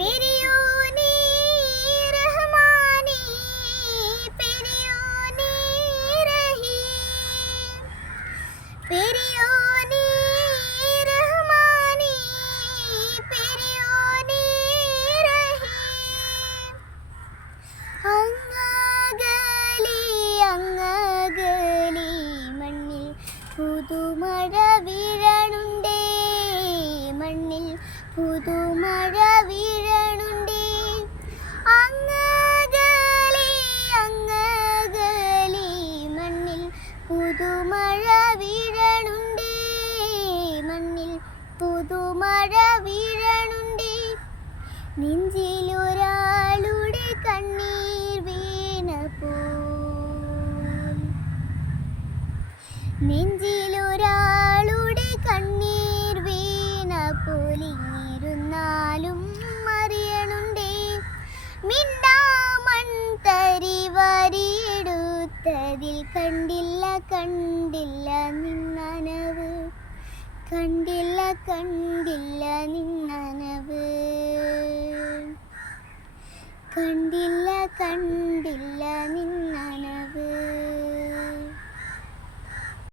പെരിയോനേ റഹ്മാനേ പെരിയോനേ റഹീം പെരിയോനേ റഹ്മാനേ പെരിയോനേ റഹീം അങ്ങകലി മണ്ണിൽ പുതുമഴ വീഴണുണ്ടേ മണ്ണിൽ പുതുമഴ വീഴണുണ്ടേ അങ്ങകലി മണ്ണിൽ പുതുമഴ വീഴണുണ്ടേ മണ്ണിൽ പുതുമഴ വീഴണുണ്ടേ നെഞ്ചിലൊരാളുടെ കണ്ണീർ വീണപ്പോൾ നെഞ്ചിലൊരാളുടെ കണ്ണീർ വീണപ്പോൾ ഇരുന്നാലും അറിയണുണ്ടേ മിണ്ടാമൺ തരി വാരിയെടുത്തതിൽ കണ്ടില്ല നിന്നനവ് കണ്ടില്ല നിന്നനവ് കണ്ടില്ല നിന്നനവ്